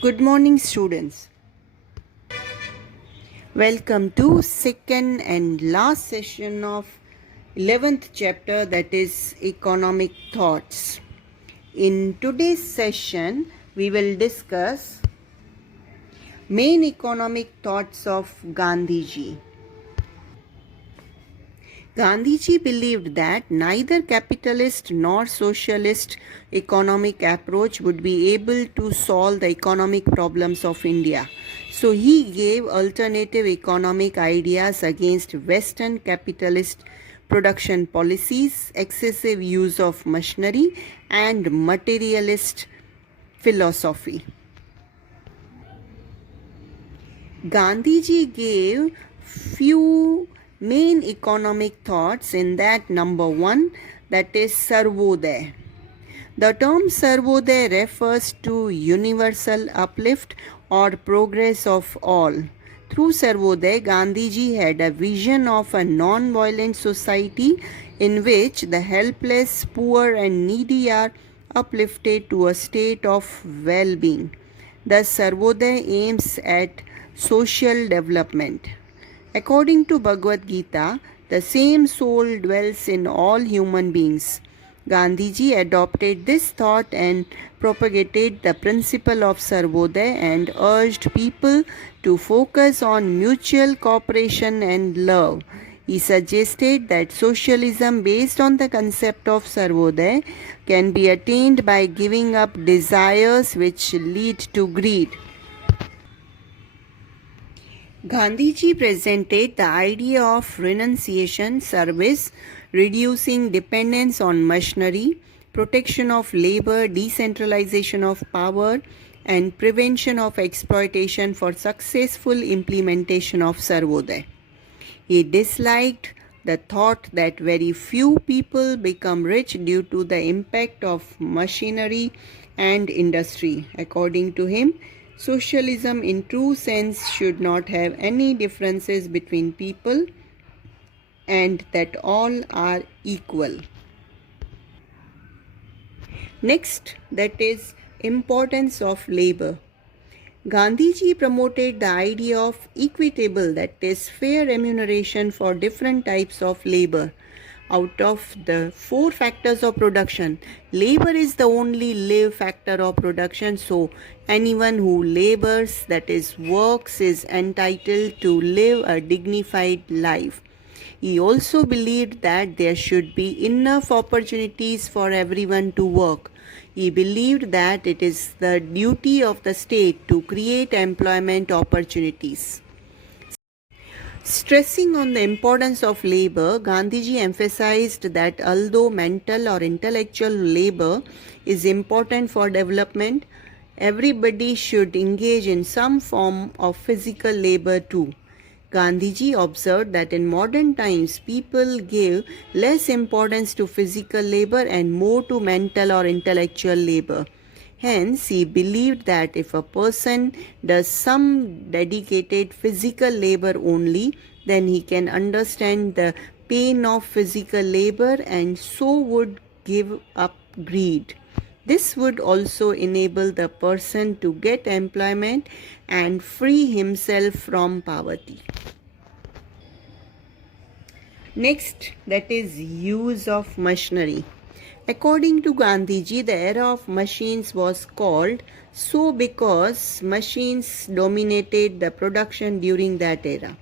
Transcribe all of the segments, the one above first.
Good morning, students. Welcome to second and last session of 11th chapter, that is economic thoughts. In today's session, we will discuss main economic thoughts of Gandhiji. Gandhiji believed that neither capitalist nor socialist economic approach would be able to solve the economic problems of India. So he gave alternative economic ideas against Western capitalist production policies, excessive use of machinery, and materialist philosophy. Gandhiji gave few main economic thoughts, in that number one, that is Sarvodaya. The term Sarvodaya refers to universal uplift or progress of all. Through Sarvodaya, Gandhiji had a vision of a non-violent society in which the helpless, poor and needy are uplifted to a state of well-being. Thus, Sarvodaya aims at social development. According to Bhagavad Gita, the same soul dwells in all human beings. Gandhiji adopted this thought and propagated the principle of Sarvodaya and urged people to focus on mutual cooperation and love. He suggested that socialism based on the concept of Sarvodaya can be attained by giving up desires which lead to greed. Gandhiji presented the idea of renunciation, service, reducing dependence on machinery, protection of labor, decentralization of power, and prevention of exploitation for successful implementation of Sarvodaya. He disliked the thought that very few people become rich due to the impact of machinery and industry. According to him, socialism in true sense should not have any differences between people and that all are equal. Next, that is importance of labor. Gandhiji promoted the idea of equitable, that is fair remuneration for different types of labor. Out of the four factors of production, labor is the only live factor of production. So anyone who labors, that is works, is entitled to live a dignified life. He also believed that there should be enough opportunities for everyone to work. He believed that it is the duty of the state to create employment opportunities. Stressing on the importance of labor, Gandhiji emphasized that although mental or intellectual labor is important for development, everybody should engage in some form of physical labor too. Gandhiji observed that in modern times people give less importance to physical labor and more to mental or intellectual labor. Hence, he believed that if a person does some dedicated physical labor only, then he can understand the pain of physical labor and so would give up greed. This would also enable the person to get employment and free himself from poverty. Next, that is use of machinery. According to Gandhiji, the era of machines was called so because machines dominated the production during that era.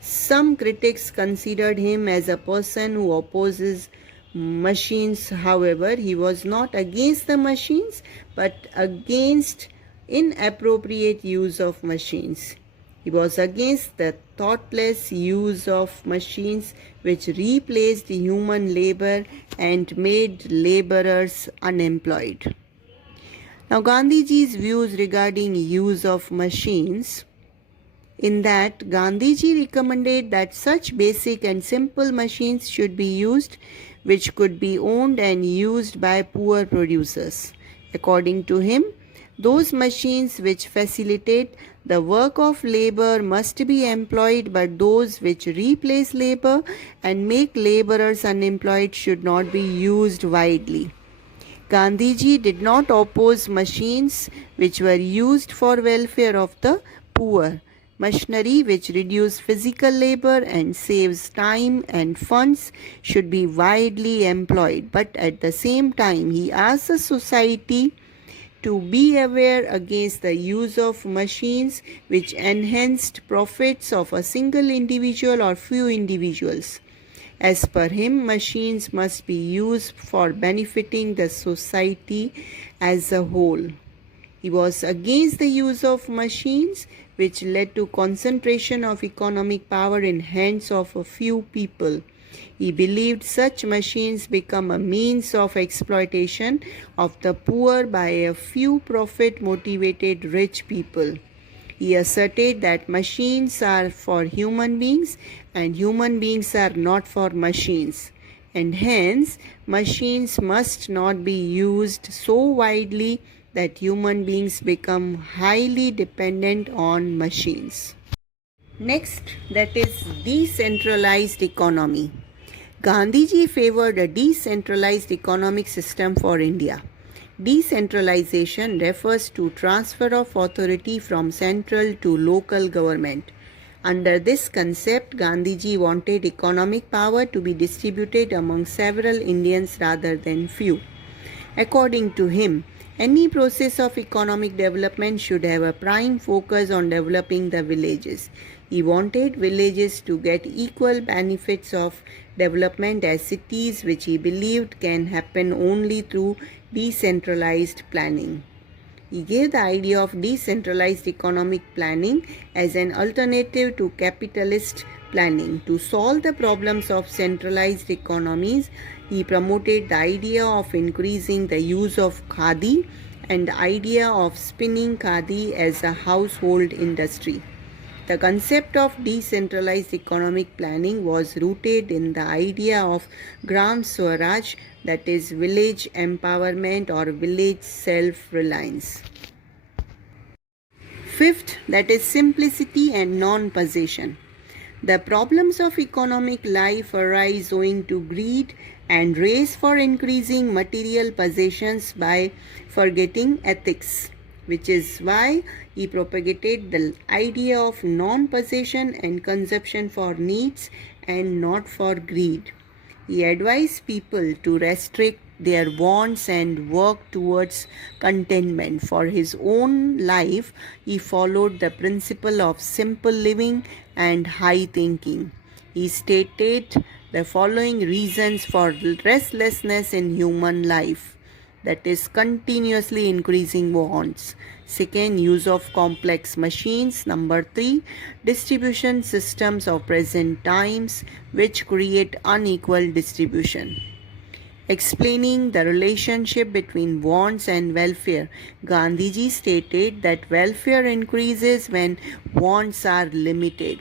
Some critics considered him as a person who opposes machines. However, he was not against the machines but against inappropriate use of machines. He was against the thoughtless use of machines which replaced human labor and made laborers unemployed. Now, Gandhiji's views regarding use of machines, in that Gandhiji recommended that such basic and simple machines should be used which could be owned and used by poor producers. According to him, those machines which facilitate the work of labor must be employed, but those which replace labor and make laborers unemployed should not be used widely. Gandhiji did not oppose machines which were used for welfare of the poor. Machinery which reduce physical labor and saves time and funds should be widely employed. But at the same time, he asked the society to be aware against the use of machines which enhanced profits of a single individual or few individuals. As per him, machines must be used for benefiting the society as a whole. He was against the use of machines which led to concentration of economic power in hands of a few people. He believed such machines become a means of exploitation of the poor by a few profit-motivated rich people. He asserted that machines are for human beings and human beings are not for machines, and hence machines must not be used so widely that human beings become highly dependent on machines. Next, that is decentralized economy. Gandhiji favored a decentralized economic system for India. Decentralization refers to transfer of authority from central to local government. Under this concept, Gandhiji wanted economic power to be distributed among several Indians rather than few. According to him, any process of economic development should have a prime focus on developing the villages. He wanted villages to get equal benefits of development as cities, which he believed can happen only through decentralized planning. He gave the idea of decentralized economic planning as an alternative to capitalist planning. To solve the problems of centralized economies, he promoted the idea of increasing the use of khadi and the idea of spinning khadi as a household industry. The concept of decentralized economic planning was rooted in the idea of Gram Swaraj, that is village empowerment or village self-reliance. Fifth, that is simplicity and non-possession. The problems of economic life arise owing to greed and race for increasing material possessions by forgetting ethics, which is why he propagated the idea of non-possession and consumption for needs and not for greed. He advised people to restrict their wants and work towards contentment. For his own life, he followed the principle of simple living and high thinking. He stated the following reasons for restlessness in human life, that is continuously increasing wants. Second, use of complex machines. Number 3, distribution systems of present times which create unequal distribution. Explaining the relationship between wants and welfare, Gandhiji stated that welfare increases when wants are limited.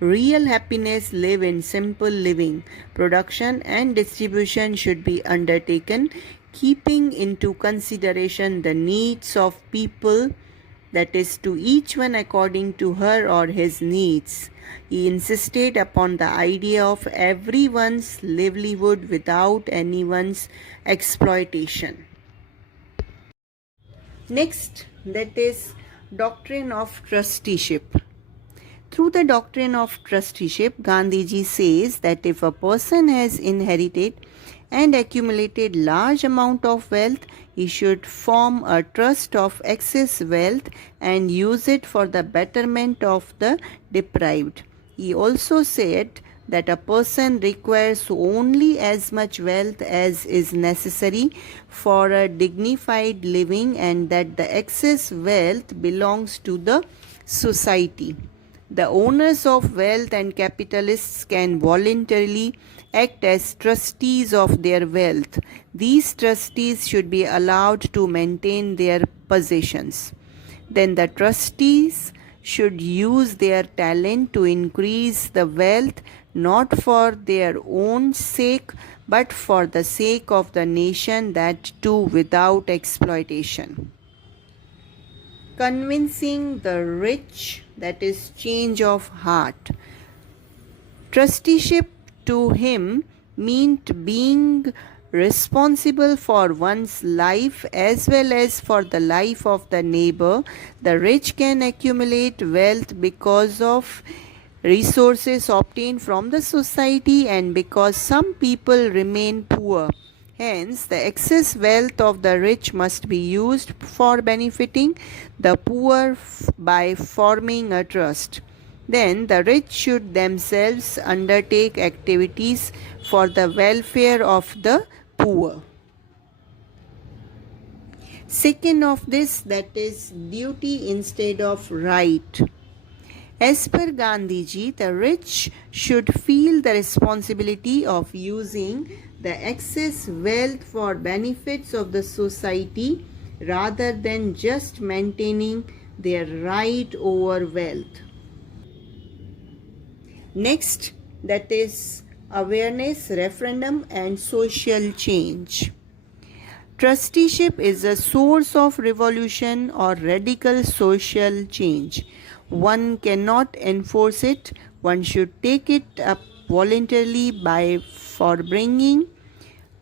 Real happiness lives in simple living. Production and distribution should be undertaken keeping into consideration the needs of people, that is, to each one according to her or his needs. He insisted upon the idea of everyone's livelihood without anyone's exploitation. Next, that is doctrine of trusteeship. Through the doctrine of trusteeship, Gandhiji says that if a person has inherited and accumulated large amount of wealth, he should form a trust of excess wealth and use it for the betterment of the deprived. He also said that a person requires only as much wealth as is necessary for a dignified living and that the excess wealth belongs to the society. The owners of wealth and capitalists can voluntarily act as trustees of their wealth. These trustees should be allowed to maintain their possessions. Then the trustees should use their talent to increase the wealth not for their own sake but for the sake of the nation, that too without exploitation. Convincing the rich, that is change of heart. Trusteeship to him meant being responsible for one's life as well as for the life of the neighbor. The rich can accumulate wealth because of resources obtained from the society and because some people remain poor. Hence, the excess wealth of the rich must be used for benefiting the poor by forming a trust. Then, the rich should themselves undertake activities for the welfare of the poor. Second of this, that is duty instead of right. As per Gandhiji, the rich should feel the responsibility of using the excess wealth for benefits of the society rather than just maintaining their right over wealth. Next, that is awareness, referendum, and social change. Trusteeship is a source of revolution or radical social change. One cannot enforce it, one should take it up voluntarily for bringing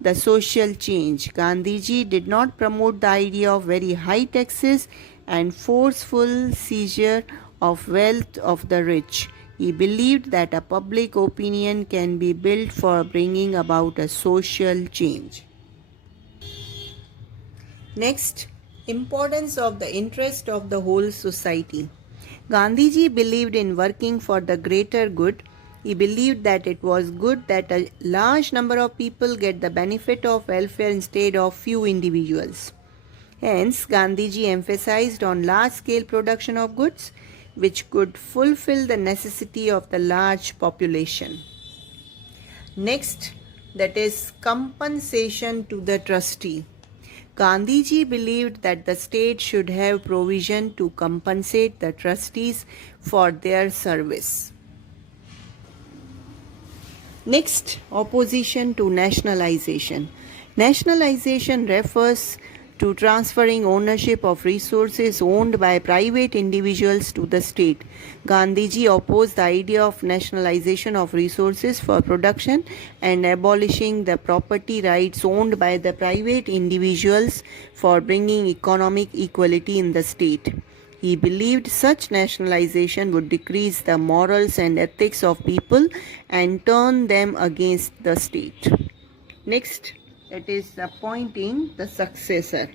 the social change. Gandhiji did not promote the idea of very high taxes and forceful seizure of wealth of the rich. He believed that a public opinion can be built for bringing about a social change. Next, importance of the interest of the whole society. Gandhiji believed in working for the greater good. He believed that it was good that a large number of people get the benefit of welfare instead of few individuals. Hence, Gandhiji emphasized on large-scale production of goods which could fulfill the necessity of the large population. Next, that is compensation to the trustee. Gandhiji believed that the state should have provision to compensate the trustees for their service. Next, opposition to nationalization. Nationalization refers to transferring ownership of resources owned by private individuals to the state. Gandhiji opposed the idea of nationalization of resources for production and abolishing the property rights owned by the private individuals for bringing economic equality in the state. He believed such nationalization would decrease the morals and ethics of people and turn them against the state. Next, it is appointing the successor.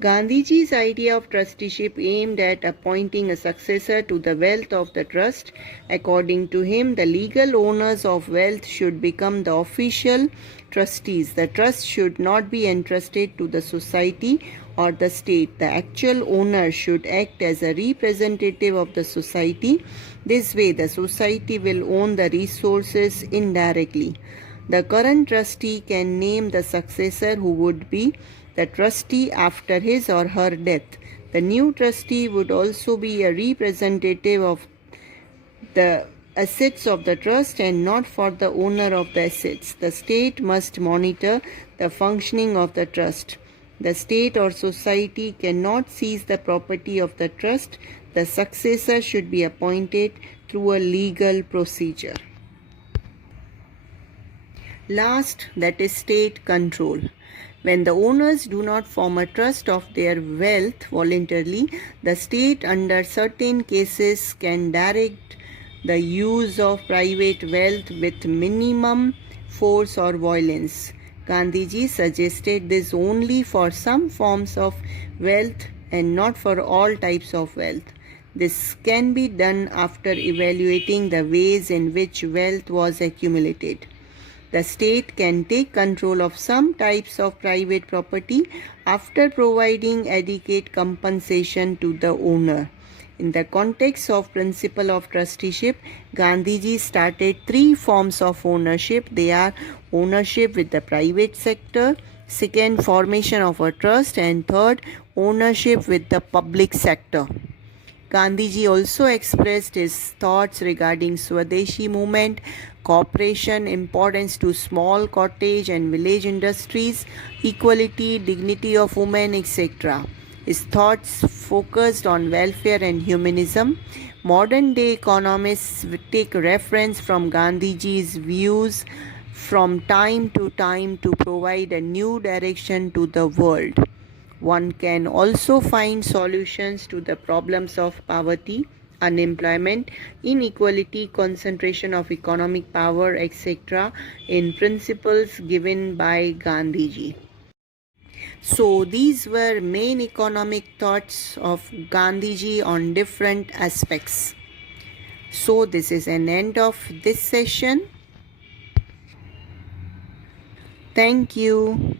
Gandhiji's idea of trusteeship aimed at appointing a successor to the wealth of the trust. According to him, the legal owners of wealth should become the official trustees. The trust should not be entrusted to the society or the state. The actual owner should act as a representative of the society. This way, the society will own the resources indirectly. The current trustee can name the successor who would be the trustee after his or her death. The new trustee would also be a representative of the assets of the trust and not for the owner of the assets. The state must monitor the functioning of the trust. The state or society cannot seize the property of the trust. The successor should be appointed through a legal procedure. Last, that is state control. When the owners do not form a trust of their wealth voluntarily, the state under certain cases can direct the use of private wealth with minimum force or violence. Gandhiji suggested this only for some forms of wealth and not for all types of wealth. This can be done after evaluating the ways in which wealth was accumulated. The state can take control of some types of private property after providing adequate compensation to the owner. In the context of principle of trusteeship, Gandhiji started 3 forms of ownership. They are ownership with the private sector, second, formation of a trust, and third, ownership with the public sector. Gandhiji also expressed his thoughts regarding Swadeshi movement, cooperation, importance to small cottage and village industries, equality, dignity of women, etc. His thoughts focused on welfare and humanism. Modern day economists take reference from Gandhiji's views from time to time to provide a new direction to the world. One can also find solutions to the problems of poverty, unemployment, inequality, concentration of economic power, etc., in principles given by Gandhiji. So, these were main economic thoughts of Gandhiji on different aspects. So, this is an end of this session. Thank you.